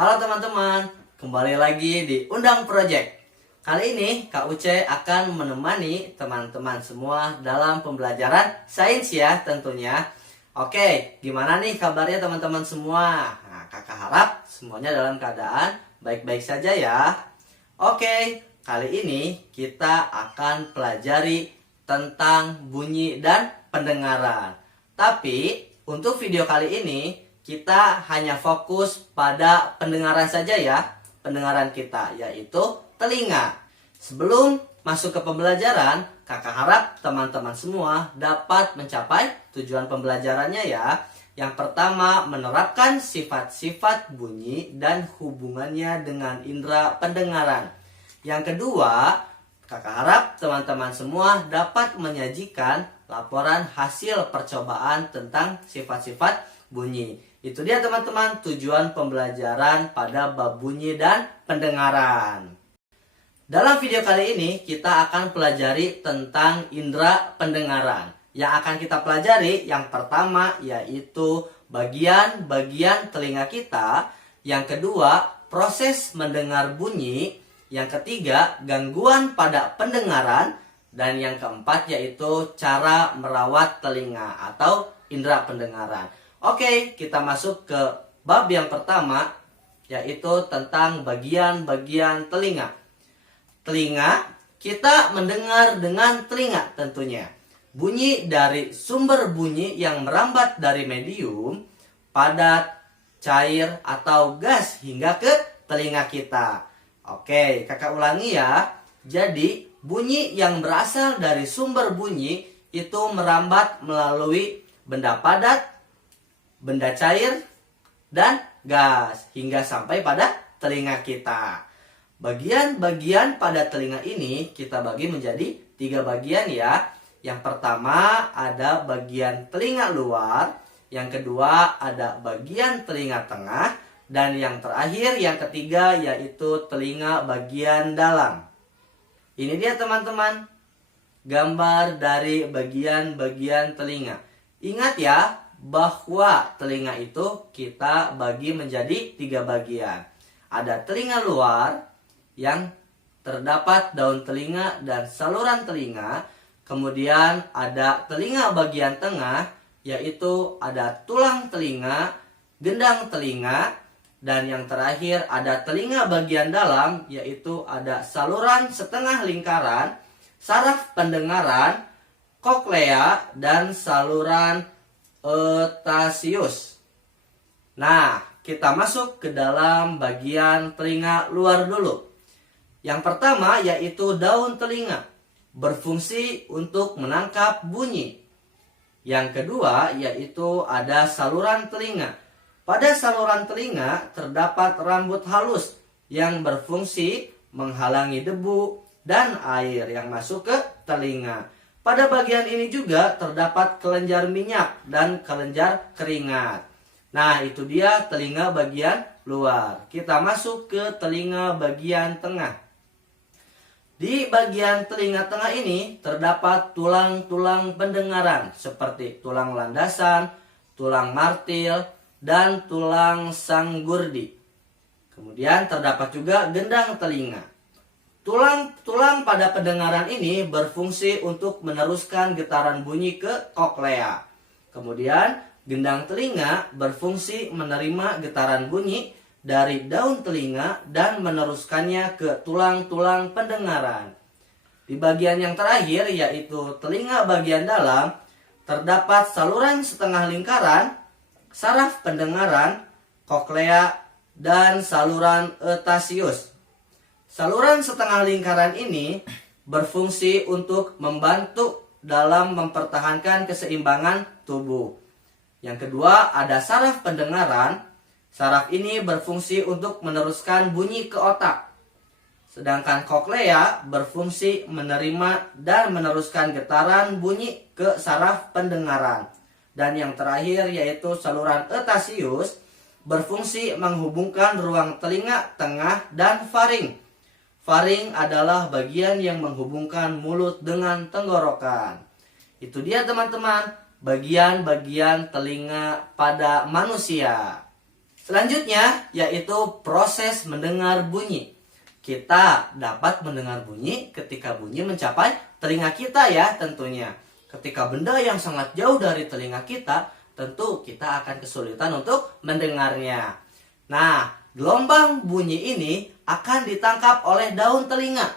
Halo teman-teman, kembali lagi di Undang Project. Kali ini Kak Uce akan menemani teman-teman semua dalam pembelajaran sains ya tentunya. Oke, gimana nih kabarnya teman-teman semua? Nah, Kakak harap semuanya dalam keadaan baik-baik saja ya. Oke, kali ini kita akan pelajari tentang bunyi dan pendengaran. Tapi untuk video kali ini kita hanya fokus pada pendengaran saja ya. Pendengaran kita yaitu telinga. Sebelum masuk ke pembelajaran, kakak harap teman-teman semua dapat mencapai tujuan pembelajarannya ya. Yang pertama, menerapkan sifat-sifat bunyi dan hubungannya dengan indera pendengaran. Yang kedua, kakak harap teman-teman semua dapat menyajikan laporan hasil percobaan tentang sifat-sifat bunyi. Itu dia teman-teman tujuan pembelajaran pada bab bunyi dan pendengaran. Dalam video kali ini kita akan pelajari tentang indera pendengaran. Yang akan kita pelajari yang pertama yaitu bagian-bagian telinga kita. Yang kedua, proses mendengar bunyi. Yang ketiga, gangguan pada pendengaran. Dan yang keempat yaitu cara merawat telinga atau indera pendengaran. Oke, kita masuk ke bab yang pertama yaitu tentang bagian-bagian telinga. Telinga, kita mendengar dengan telinga tentunya. Bunyi dari sumber bunyi yang merambat dari medium, padat, cair, atau gas hingga ke telinga kita. Oke, kakak ulangi ya. Jadi, bunyi yang berasal dari sumber bunyi itu merambat melalui benda padat, benda cair, dan gas hingga sampai pada telinga kita. Bagian-bagian pada telinga ini kita bagi menjadi 3 bagian ya. Yang pertama ada bagian telinga luar, yang kedua ada bagian telinga tengah, dan yang terakhir yang ketiga yaitu telinga bagian dalam. Ini dia teman-teman, gambar dari bagian-bagian telinga. Ingat ya, bahwa telinga itu kita bagi menjadi 3 bagian. Ada telinga luar yang terdapat daun telinga dan saluran telinga. Kemudian ada telinga bagian tengah, yaitu ada tulang telinga, gendang telinga. Dan yang terakhir ada telinga bagian dalam, yaitu ada saluran setengah lingkaran, saraf pendengaran, koklea, dan saluran etasius. Nah, kita masuk ke dalam bagian telinga luar dulu. Yang pertama yaitu daun telinga, berfungsi untuk menangkap bunyi. Yang kedua yaitu ada saluran telinga. Pada saluran telinga terdapat rambut halus yang berfungsi menghalangi debu dan air yang masuk ke telinga. Pada bagian ini juga terdapat kelenjar minyak dan kelenjar keringat. Nah, itu dia telinga bagian luar. Kita masuk ke telinga bagian tengah. Di bagian telinga tengah ini terdapat tulang-tulang pendengaran seperti tulang landasan, tulang martil, dan tulang sanggurdi. Kemudian terdapat juga gendang telinga. Tulang pada pendengaran ini berfungsi untuk meneruskan getaran bunyi ke koklea. Kemudian gendang telinga berfungsi menerima getaran bunyi dari daun telinga dan meneruskannya ke tulang-tulang pendengaran. Di bagian yang terakhir yaitu telinga bagian dalam terdapat saluran setengah lingkaran, saraf pendengaran, koklea, dan saluran etasius. Saluran setengah lingkaran ini berfungsi untuk membantu dalam mempertahankan keseimbangan tubuh. Yang kedua ada saraf pendengaran. Saraf ini berfungsi untuk meneruskan bunyi ke otak. Sedangkan koklea berfungsi menerima dan meneruskan getaran bunyi ke saraf pendengaran. Dan yang terakhir yaitu saluran etasius berfungsi menghubungkan ruang telinga tengah dan faring. Faring adalah bagian yang menghubungkan mulut dengan tenggorokan. Itu dia teman-teman, bagian-bagian telinga pada manusia. Selanjutnya yaitu proses mendengar bunyi. Kita dapat mendengar bunyi ketika bunyi mencapai telinga kita ya tentunya. Ketika benda yang sangat jauh dari telinga kita, tentu kita akan kesulitan untuk mendengarnya. Nah, gelombang bunyi ini akan ditangkap oleh daun telinga,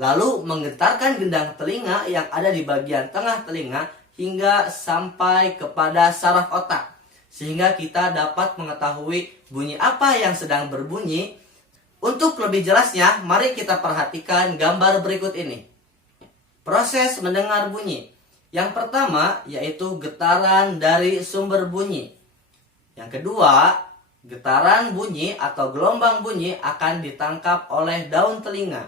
lalu menggetarkan gendang telinga yang ada di bagian tengah telinga hingga sampai kepada saraf otak, sehingga kita dapat mengetahui bunyi apa yang sedang berbunyi. Untuk lebih jelasnya, mari kita perhatikan gambar berikut ini. Proses mendengar bunyi. Yang pertama yaitu getaran dari sumber bunyi. Yang kedua, getaran bunyi atau gelombang bunyi akan ditangkap oleh daun telinga.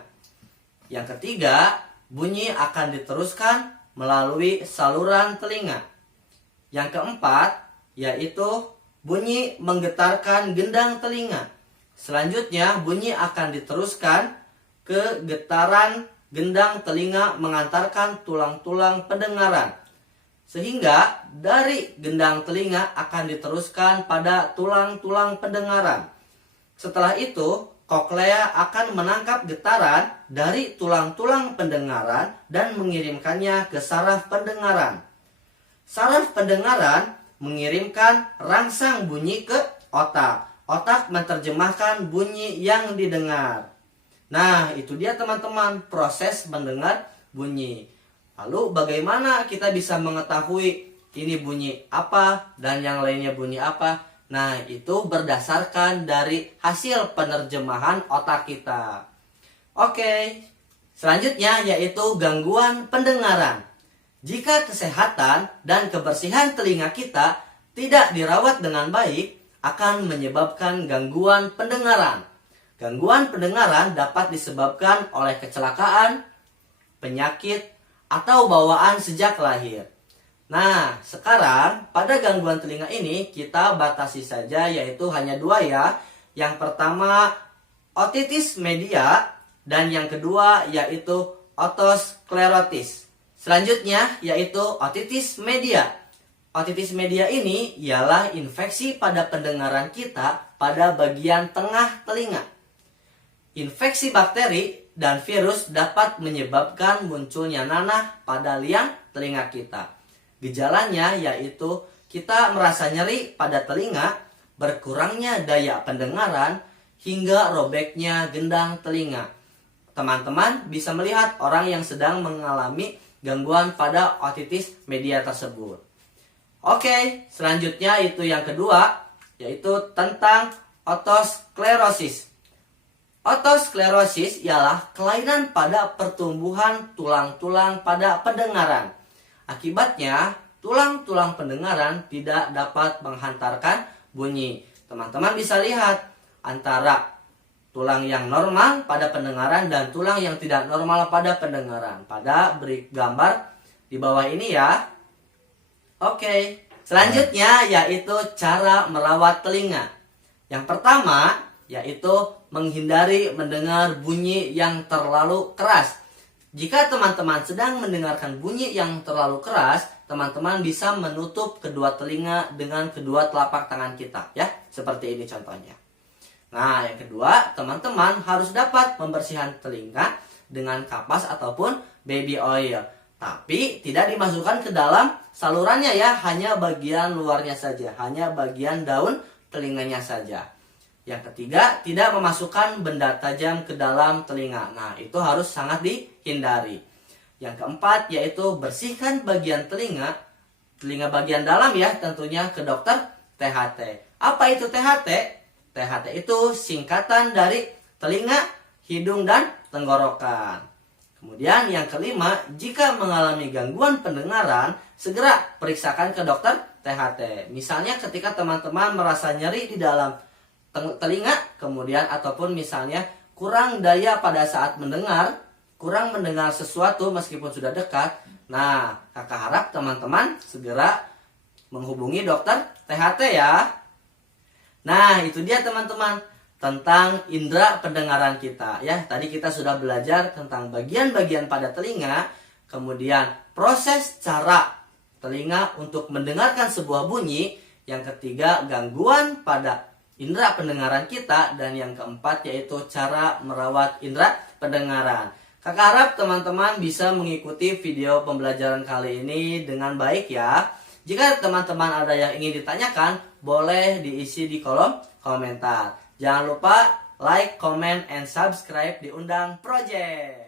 Yang ketiga, bunyi akan diteruskan melalui saluran telinga. Yang keempat, yaitu bunyi menggetarkan gendang telinga. Selanjutnya, bunyi akan diteruskan ke getaran gendang telinga mengantarkan tulang-tulang pendengaran. Sehingga dari gendang telinga akan diteruskan pada tulang-tulang pendengaran. Setelah itu, koklea akan menangkap getaran dari tulang-tulang pendengaran dan mengirimkannya ke saraf pendengaran. Saraf pendengaran mengirimkan rangsang bunyi ke otak. Otak menerjemahkan bunyi yang didengar. Nah, itu dia teman-teman, proses mendengar bunyi. Lalu bagaimana kita bisa mengetahui ini bunyi apa dan yang lainnya bunyi apa? Nah, itu berdasarkan dari hasil penerjemahan otak kita. Oke, selanjutnya yaitu gangguan pendengaran. Jika kesehatan dan kebersihan telinga kita tidak dirawat dengan baik, akan menyebabkan gangguan pendengaran. Gangguan pendengaran dapat disebabkan oleh kecelakaan, penyakit, atau bawaan sejak lahir. Nah, sekarang pada gangguan telinga ini kita batasi saja yaitu hanya dua ya. Yang pertama otitis media dan yang kedua yaitu otosklerotis. Selanjutnya yaitu otitis media. Otitis media ini ialah infeksi pada pendengaran kita pada bagian tengah telinga. Infeksi bakteri dan virus dapat menyebabkan munculnya nanah pada liang telinga kita. Gejalanya yaitu kita merasa nyeri pada telinga, berkurangnya daya pendengaran, hingga robeknya gendang telinga. Teman-teman bisa melihat orang yang sedang mengalami gangguan pada otitis media tersebut. Oke, selanjutnya itu yang kedua, yaitu tentang otosklerosis. Otosklerosis ialah kelainan pada pertumbuhan tulang-tulang pada pendengaran. Akibatnya, tulang-tulang pendengaran tidak dapat menghantarkan bunyi. Teman-teman bisa lihat antara tulang yang normal pada pendengaran dan tulang yang tidak normal pada pendengaran. Pada beri gambar di bawah ini ya. Oke, selanjutnya yaitu cara merawat telinga. Yang pertama yaitu menghindari mendengar bunyi yang terlalu keras. Jika teman-teman sedang mendengarkan bunyi yang terlalu keras, teman-teman bisa menutup kedua telinga dengan kedua telapak tangan kita ya, seperti ini contohnya. Nah, yang kedua, teman-teman harus dapat membersihkan telinga dengan kapas ataupun baby oil. Tapi tidak dimasukkan ke dalam salurannya ya, hanya bagian luarnya saja, hanya bagian daun telinganya saja. Yang ketiga, tidak memasukkan benda tajam ke dalam telinga. Nah, itu harus sangat dihindari. Yang keempat, yaitu bersihkan bagian telinga bagian dalam ya, tentunya ke dokter THT. Apa itu THT? THT itu singkatan dari telinga, hidung, dan tenggorokan. Kemudian yang kelima, jika mengalami gangguan pendengaran, segera periksakan ke dokter THT. Misalnya ketika teman-teman merasa nyeri di dalam telinga, kemudian ataupun misalnya kurang daya pada saat mendengar, kurang mendengar sesuatu meskipun sudah dekat. Nah, kakak harap teman-teman segera menghubungi dokter THT ya. Nah, itu dia teman-teman tentang indera pendengaran kita ya. Tadi kita sudah belajar tentang bagian-bagian pada telinga, kemudian proses cara telinga untuk mendengarkan sebuah bunyi, yang ketiga gangguan pada indera pendengaran kita, dan yang keempat yaitu cara merawat indera pendengaran. Kakak harap teman-teman bisa mengikuti video pembelajaran kali ini dengan baik ya. Jika teman-teman ada yang ingin ditanyakan, boleh diisi di kolom komentar. Jangan lupa like, comment, and subscribe di Undang Project.